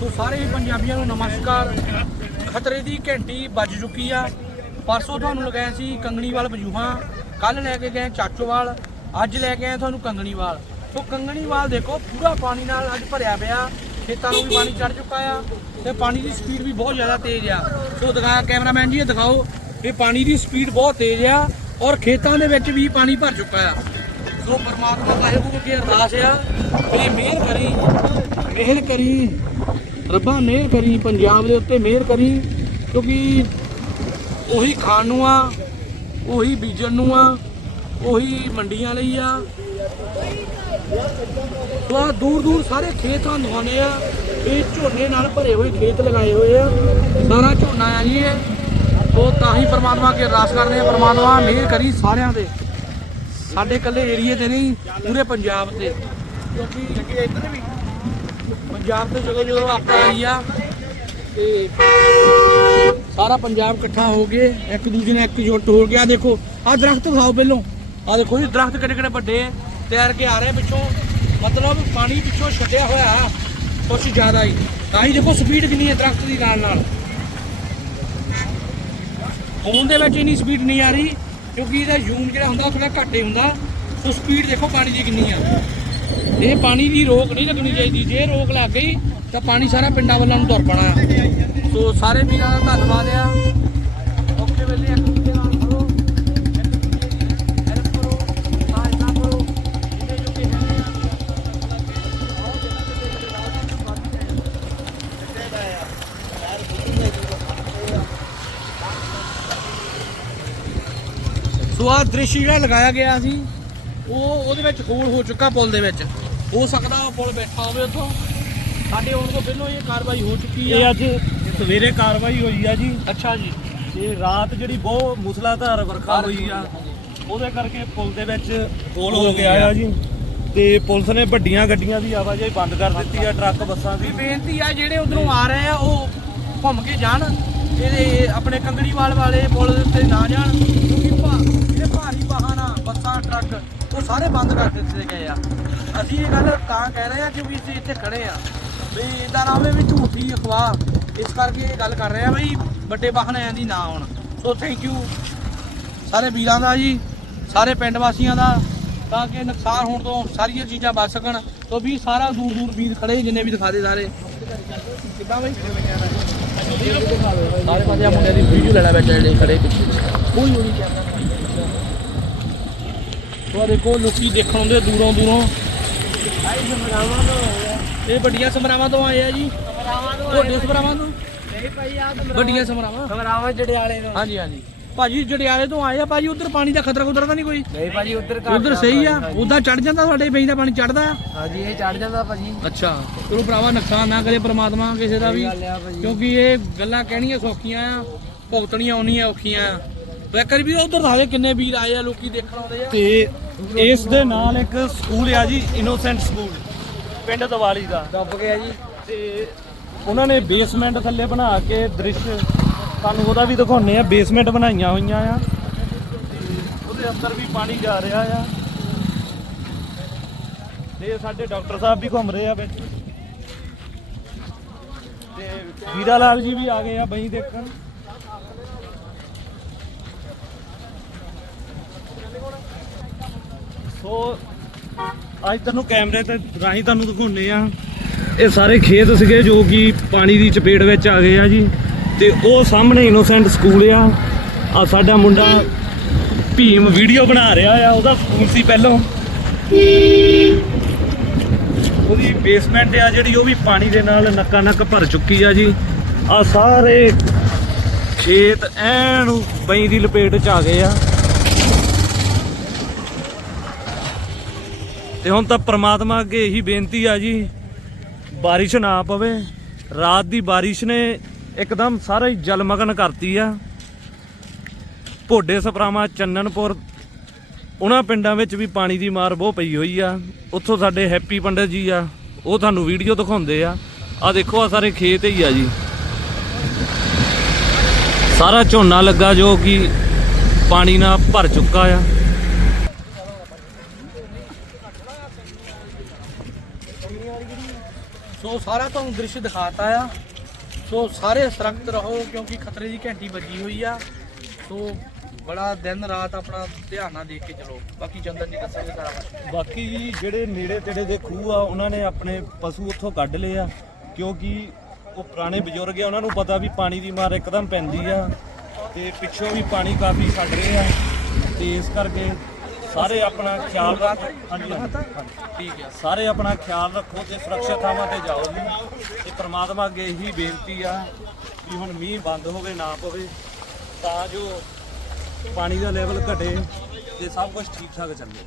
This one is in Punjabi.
ਸੋ ਸਾਰੇ ਹੀ ਪੰਜਾਬੀਆਂ ਨੂੰ ਨਮਸਕਾਰ। ਖਤਰੇ ਦੀ ਘੰਟੀ ਵੱਜ ਚੁੱਕੀ ਆ। ਪਰਸੋਂ ਤੁਹਾਨੂੰ ਲਗਾਇਆ ਸੀ ਕੰਗਣੀਵਾਲ ਬਜੂਹਾ ਕੱਲ ਲੈ ਕੇ ਗਏ ਚਾਚੋਵਾਲ। ਅੱਜ ਲੈ ਕੇ ਆਏ ਤੁਹਾਨੂੰ ਕੰਗਣੀਵਾਲ। ਸੋ ਕੰਗਣੀਵਾਲ ਦੇਖੋ, ਪੂਰਾ ਪਾਣੀ ਨਾਲ ਅੱਜ ਭਰਿਆ ਪਿਆ। ਖੇਤਾਂ ਨੂੰ ਵੀ ਪਾਣੀ ਚੜ ਚੁੱਕਾ ਆ ਤੇ ਪਾਣੀ ਦੀ ਸਪੀਡ ਵੀ ਬਹੁਤ ਜ਼ਿਆਦਾ ਤੇਜ਼ ਆ। ਸੋ ਦਿਖਾ ਕੈਮਰਾਮੈਨ ਜੀ, ਇਹ ਦਿਖਾਓ। ਇਹ ਪਾਣੀ ਦੀ ਸਪੀਡ ਬਹੁਤ ਤੇਜ਼ ਆ। ਔਰ ਖੇਤਾਂ ਦੇ ਵਿੱਚ ਵੀ ਪਾਣੀ ਭਰ ਚੁੱਕਾ ਆ। ਸੋ ਪਰਮਾਤਮਾ ਵਾਹਿਗੁਰੂ ਅੱਗੇ ਅਰਦਾਸ ਆ ਮੇਰੀ ਮਿਹਰ ਕਰੀ ਮਿਹਰ ਕਰੀ, ਰੱਬਾ ਮਿਹਰ ਕਰੀ, ਪੰਜਾਬ ਦੇ ਉੱਤੇ ਮਿਹਰ ਕਰੀ, ਕਿਉਂਕਿ ਉਹੀ ਖਾਣ ਨੂੰ ਆ, ਉਹੀ ਬੀਜਣ ਨੂੰ ਆ, ਉਹੀ ਮੰਡੀਆਂ ਲਈ ਆ। ਤੋ ਆਹ ਦੂਰ ਦੂਰ ਸਾਰੇ ਖੇਤ ਤੁਹਾਨੂੰ ਦਿਖਾਉਂਦੇ ਆ ਇਹ ਝੋਨੇ ਨਾਲ ਭਰੇ ਹੋਏ ਖੇਤ ਲਗਾਏ ਹੋਏ ਆ। ਸਾਰਾ ਝੋਨਾ ਆ ਜੀ ਇਹ ਉਹ ਤਾਂ ਹੀ ਪਰਮਾਤਮਾ ਅੱਗੇ ਅਰਦਾਸ ਕਰਦੇ ਆ ਪ੍ਰਮਾਤਮਾ ਮਿਹਰ ਕਰੀ ਸਾਰਿਆਂ ਦੇ ਸਾਡੇ ਇਕੱਲੇ ਏਰੀਏ ਤੇ ਨਹੀਂ, ਪੂਰੇ ਪੰਜਾਬ ਤੇ। ਕਿਉਂਕਿ ਇੱਧਰ ਵੀ ਪੰਜਾਬ ਤੇ ਜਦੋਂ ਜਦੋਂ ਆਪਾਂ ਆਈ ਆ, ਤੇ ਸਾਰਾ ਪੰਜਾਬ ਇਕੱਠਾ ਹੋ ਕੇ ਇੱਕ ਦੂਜੇ ਨੇ ਇਕਜੁੱਟ ਹੋ ਗਿਆ ਦੇਖੋ, ਆਹ ਦਰਖਤ ਦਿਖਾਓ ਪਹਿਲੋਂ। ਆਹ ਦੇਖੋ ਜੀ, ਦਰਖਤ ਕਿਹੜੇ ਕਿਹੜੇ ਵੱਡੇ ਤੈਰ ਕੇ ਆ ਰਹੇ ਪਿੱਛੋਂ। ਮਤਲਬ ਪਾਣੀ ਪਿੱਛੋਂ ਛੱਡਿਆ ਹੋਇਆ ਕੁਛ ਜ਼ਿਆਦਾ ਹੀ। ਤਾਂ ਹੀ ਦੇਖੋ ਸਪੀਡ ਕਿੰਨੀ ਹੈ ਦਰਖਤ ਦੀ ਨਾਲ ਨਾਲ ਫੋਨ ਦੇ ਵਿੱਚ ਇੰਨੀ ਸਪੀਡ ਨਹੀਂ ਆ ਰਹੀ, ਕਿਉਂਕਿ ਇਹਦਾ ਜ਼ੂਮ ਜਿਹੜਾ ਹੁੰਦਾ ਥੋੜਾ ਘੱਟ ਹੀ ਹੁੰਦਾ। ਸੋ ਸਪੀਡ ਦੇਖੋ ਪਾਣੀ ਦੀ ਕਿੰਨੀ ਆ। ਇਹ ਪਾਣੀ ਦੀ ਰੋਕ ਨਹੀਂ ਲੱਗਣੀ ਚਾਹੀਦੀ, ਜੇ ਰੋਕ ਲੱਗ ਗਈ, ਤਾਂ ਪਾਣੀ ਸਾਰਾ ਪਿੰਡਾਂ ਵੱਲਾਂ ਨੂੰ ਤੁਰ ਪੈਣਾ। ਆ ਸੋ ਸਾਰੇ ਵੀਰਾਂ ਦਾ ਧੰਨਵਾਦ ਆ ਔਖੇ ਵੇਲੇ ਇੱਕ ਦੂਜੇ ਨਾਲ ਖੜੋ ਇੱਕ ਦੂਜੇ ਦੀ ਹੈਲਪ ਕਰੋ ਸਹਾਇਤਾ ਕਰੋ ਜਿਹਦੇ ਜੋ ਕਿ ਹੈ ਸੋ ਆਹ ਦ੍ਰਿਸ਼ ਜਿਹੜਾ ਲਗਾਇਆ ਗਿਆ ਸੀ ਉਹ ਉਹਦੇ ਵਿੱਚ ਹੋਲ ਹੋ ਚੁੱਕਾ ਪੁਲ ਦੇ ਵਿੱਚ। ਹੋ ਸਕਦਾ ਉਹ ਪੁਲ ਬੈਠਾ ਹੋਵੇ ਉੱਥੋਂ। ਸਾਡੇ ਆਉਣ ਤੋਂ ਪਹਿਲਾਂ ਇਹ ਕਾਰਵਾਈ ਹੋ ਚੁੱਕੀ ਇਹ ਆ ਅੱਜ ਸਵੇਰੇ ਕਾਰਵਾਈ ਹੋਈ ਆ ਜੀ। ਅੱਛਾ ਜੀ। ਇਹ ਰਾਤ ਜਿਹੜੀ ਬਹੁਤ ਮੁਸਲਾਧਾਰ ਵਰਖਾ ਹੋਈ ਆ ਉਹਦੇ ਕਰਕੇ ਪੁਲ ਦੇ ਵਿੱਚ ਹੋਲ ਹੋ ਗਿਆ ਆ ਜੀ। ਤੇ ਪੁਲਿਸ ਨੇ ਵੱਡੀਆਂ ਗੱਡੀਆਂ ਦੀ ਆਵਾਜਾਈ ਬੰਦ ਕਰ ਦਿੱਤੀ ਆ ਟਰੱਕ ਬੱਸਾਂ ਦੀ। ਬੇਨਤੀ ਆ ਜਿਹੜੇ ਉਧਰੋਂ ਆ ਰਹੇ ਆ ਉਹ ਘੁੰਮ ਕੇ ਜਾਣ। ਇਹਦੇ ਆਪਣੇ ਕੰਗੜੀਵਾਲ ਵਾਲੇ ਪੁਲ ਦੇ ਉੱਤੇ ਨਾ ਜਾਣ ਕਿਉਂਕਿ ਭਾ- ਜਿਹੜੇ ਭਾਰੀ ਵਾਹਨ ਆ ਬੱਸਾਂ, ਟਰੱਕ, ਉਹ ਸਾਰੇ ਬੰਦ ਕਰ ਦਿੱਤੇ ਗਏ ਆ। ਅਸੀਂ ਇਹ ਗੱਲ ਤਾਂ ਕਹਿ ਰਹੇ ਆ ਕਿਉਂਕਿ ਅਸੀਂ ਇੱਥੇ ਖੜੇ ਆ ਵੀ ਇਦਾਂ ਨਾ ਹੋਵੇ ਵੀ ਝੂਠੀ ਅਖਬਾਰ ਇਸ ਕਰਕੇ ਇਹ ਗੱਲ ਕਰ ਰਹੇ ਆ ਬਈ ਵੱਡੇ ਵਾਹਨ ਆਇਆਂ ਦੀ ਨਾ ਆਉਣ। ਸੋ ਥੈਂਕ ਯੂ ਸਾਰੇ ਵੀਰਾਂ ਦਾ ਜੀ, ਸਾਰੇ ਪਿੰਡ ਵਾਸੀਆਂ ਦਾ, ਤਾਂ ਕਿ ਨੁਕਸਾਨ ਹੋਣ ਤੋਂ ਸਾਰੀਆਂ ਚੀਜ਼ਾਂ ਬਚ ਸਕਣ। ਤੋਂ ਵੀ ਸਾਰਾ ਦੂਰ ਦੂਰ ਵੀਰ ਖੜੇ, ਜਿੰਨੇ ਵੀ ਦਿਖਾ ਦੇ ਸਾਰੇ। ਕਿੱਦਾਂ ਬਈ? ਸਾਰੇ ਪਾਸੇ ਆ ਮੁੰਡਿਆਂ ਦੀ ਵੀਡੀਓ ਲੈ ਲੈ ਜਿਹੜੇ ਖੜੇ ਪਿੱਛੇ। ਕੋਈ ਹੋਣੀ ਉਹ ਦੇਖੋ ਲੋਕੀ ਦੇਖਣ ਆਉਂਦੇ ਦੂਰੋਂ ਦੂਰੋਂ। ਇਹ ਵੱਡੀਆਂ ਸਮਰਾਵਾਂ ਤੋਂ ਆਏ ਆ ਜੀ। ਵੱਡੇ ਸਮਰਾਵਾਂ ਤੋਂ? ਨਹੀਂ ਭਾਈ ਆ ਵੱਡੀਆਂ ਸਮਰਾਵਾਂ। ਕਮਰਾਵਾ ਜੜਿਆਲੇ ਤੋਂ। ਹਾਂਜੀ ਹਾਂਜੀ। ਭਾਜੀ ਜੜਿਆਲੇ ਤੋਂ ਆਏ ਆ। ਭਾਜੀ ਉਧਰ ਪਾਣੀ ਦਾ ਖਤਰਾ ਖੁਤਰਾ ਤਾਂ ਨਹੀਂ ਕੋਈ? ਨਹੀਂ ਭਾਜੀ ਉੱਧਰ ਉਧਰ ਸਹੀ ਆ। ਉਦਾਂ ਚੜ ਜਾਂਦਾ ਸਾਡੇ ਬਈ ਦਾ ਪਾਣੀ ਚੜਦਾ ਹਾਂਜੀ ਇਹ ਚੜ ਜਾਂਦਾ ਭਾਜੀ। ਅੱਛਾ। ਚਲੋ ਭਰਾਵਾ ਨੁਕਸਾਨ ਨਾ ਕਰੇ ਪ੍ਰਮਾਤਮਾ ਕਿਸੇ ਦਾ ਵੀ। ਕਿਉਂਕਿ ਇਹ ਗੱਲਾਂ ਕਹਿਣੀਆਂ ਸੌਖੀਆਂ ਆ ਭੁਗਤਣੀਆਂ ਆਉਣੀਆਂ ਔਖੀਆਂ ਆ। ਵੇ ਕਰੀ ਵੀ ਉਧਰ ਦਿਖਾਵੇ ਕਿੰਨੇ ਵੀਰ ਆਏ ਆ ਲੋਕੀ ਦੇਖਣ ਆਉਂਦੇ ਆ। ਤੇ ਇਸ ਦੇ ਨਾਲ ਇੱਕ ਸਕੂਲ ਆ ਜੀ ਇਨੋਸੈਂਟ ਸਕੂਲ ਪਿੰਡ ਦਿਵਾਲੀ ਦਾ। ਡੁੱਬ ਗਿਆ ਜੀ। ਤੇ ਉਹਨਾਂ ਨੇ ਬੇਸਮੈਂਟ ਥੱਲੇ ਬਣਾ ਕੇ ਦ੍ਰਿਸ਼ ਤੁਹਾਨੂੰ ਉਹਦਾ ਵੀ ਦਿਖਾਉਣੇ ਆ ਬੇਸਮੈਂਟ ਬਣਾਈਆਂ ਹੋਈਆਂ ਆ। ਤੇ ਉਹਦੇ ਅੰਦਰ ਵੀ ਪਾਣੀ ਜਾ ਰਿਹਾ ਆ। ਤੇ ਸਾਡੇ ਡਾਕਟਰ ਸਾਹਿਬ ਵੀ ਘੁੰਮ ਰਹੇ ਆ ਵਿੱਚ। ਤੇ ਵੀਰਾ ਲਾਲ ਜੀ ਵੀ ਆ ਗਏ ਆ ਬਈ ਦੇਖਣ। ਸੋ ਅੱਜ ਤੁਹਾਨੂੰ ਕੈਮਰੇ ਤੇ ਰਾਹੀਂ ਤੁਹਾਨੂੰ ਦਿਖਾਉਣੇ ਆ ਇਹ ਸਾਰੇ ਖੇਤ ਸੀਗੇ ਜੋ ਕਿ ਪਾਣੀ ਦੀ ਚਪੇਟ ਵਿੱਚ ਆ ਗਏ ਆ ਜੀ। ਤੇ ਉਹ ਸਾਹਮਣੇ ਇਨੋਸੈਂਟ ਸਕੂਲ ਆ। ਆ ਸਾਡਾ ਮੁੰਡਾ ਭੀਮ ਵੀਡੀਓ ਬਣਾ ਰਿਹਾ ਆ, ਉਹਦਾ ਸਕੂਲ ਸੀ ਪਹਿਲਾਂ। ਉਹਦੀ ਬੇਸਮੈਂਟ ਆ ਜਿਹੜੀ, ਉਹ ਵੀ ਪਾਣੀ ਦੇ ਨਾਲ ਨੱਕਾ ਨੱਕ ਭਰ ਚੁੱਕੀ ਆ ਜੀ। ਆ ਸਾਰੇ ਖੇਤ ਐਨ ਬਈ ਦੀ ਲਪੇਟ ਚ ਆ ਗਏ ਆ। ਤੇ ਹੁਣ ਤਾਂ ਪ੍ਰਮਾਤਮਾ ਅੱਗੇ ਇਹੀ ਬੇਨਤੀ ਆ ਜੀ, ਬਾਰਿਸ਼ ਨਾ ਪਵੇ। ਰਾਤ ਦੀ ਬਾਰਿਸ਼ ਨੇ ਇੱਕਦਮ ਸਾਰਾ ਹੀ ਜਲਮਗਨ ਕਰਤੀ ਆ। ਭੋਡੇ ਸਪਰਾਵਾਂ, ਚੰਨਨਪੁਰ, ਉਹਨਾਂ ਪਿੰਡਾਂ ਵਿੱਚ ਵੀ ਪਾਣੀ ਦੀ ਮਾਰ ਬਹੁਤ ਪਈ ਹੋਈ ਆ। ਉੱਥੋਂ ਸਾਡੇ ਹੈਪੀ ਪੰਡਤ ਜੀ ਆ, ਉਹ ਤੁਹਾਨੂੰ ਵੀਡੀਓ ਦਿਖਾਉਂਦੇ ਆ। ਆ ਦੇਖੋ ਆ ਸਾਰੇ ਖੇਤ ਹੀ ਆ ਜੀ। ਸਾਰਾ ਝੋਨਾ ਲੱਗਾ ਜੋ ਕਿ ਪਾਣੀ ਨਾਲ ਭਰ ਚੁੱਕਾ ਆ। ਸੋ ਸਾਰਾ ਤੁਹਾਨੂੰ ਦ੍ਰਿਸ਼ ਦਿਖਾਤਾ ਆ। ਸੋ ਸਾਰੇ ਸਰਕਤ ਰਹੋ ਕਿਉਂਕਿ ਖਤਰੇ ਦੀ ਘੰਟੀ ਵੱਜੀ ਹੋਈ ਆ। ਸੋ ਬੜਾ ਦਿਨ ਰਾਤ ਆਪਣਾ ਧਿਆਨ ਨਾਲ ਦੇਖ ਕੇ ਚਲੋ। ਬਾਕੀ ਚੰਦਰ ਜੀ ਦੱਸਣਗੇ ਸਾਰਾ ਕੁਛ। ਬਾਕੀ ਜੀ ਜਿਹੜੇ ਨੇੜੇ ਤੇੜੇ ਦੇ ਖੂਹ ਆ, ਉਹਨਾਂ ਨੇ ਆਪਣੇ ਪਸ਼ੂ ਉੱਥੋਂ ਕੱਢ ਲਏ ਆ। ਕਿਉਂਕਿ ਉਹ ਪੁਰਾਣੇ ਬਜ਼ੁਰਗ ਆ, ਉਹਨਾਂ ਨੂੰ ਪਤਾ ਵੀ ਪਾਣੀ ਦੀ ਮਾਰ ਇੱਕਦਮ ਪੈਂਦੀ ਆ। ਤੇ ਪਿੱਛੋਂ ਵੀ ਪਾਣੀ ਕਾਫੀ ਛੱਡ ਰਹੇ ਆ। ਤੇ ਇਸ ਕਰਕੇ ਸਾਰੇ ਆਪਣਾ ਖਿਆਲ ਰੱਖ ਹਾਂਜੀ ਠੀਕ ਆ ਸਾਰੇ ਆਪਣਾ ਖਿਆਲ ਰੱਖੋ ਤੇ ਸੁਰੱਖਿਅਤ ਥਾਵਾਂ ਤੇ ਜਾਓ ਜੀ। ਤੇ ਪ੍ਰਮਾਤਮਾ ਅੱਗੇ ਇਹੀ ਬੇਨਤੀ ਆ ਵੀ ਹੁਣ ਮੀਂਹ ਬੰਦ ਹੋਵੇ ਨਾ ਪਵੇ ਤਾਂ ਜੋ ਪਾਣੀ ਦਾ ਲੈਵਲ ਘਟੇ ਤੇ ਸਭ ਕੁਝ ਠੀਕ ਠਾਕ ਚੱਲੇ।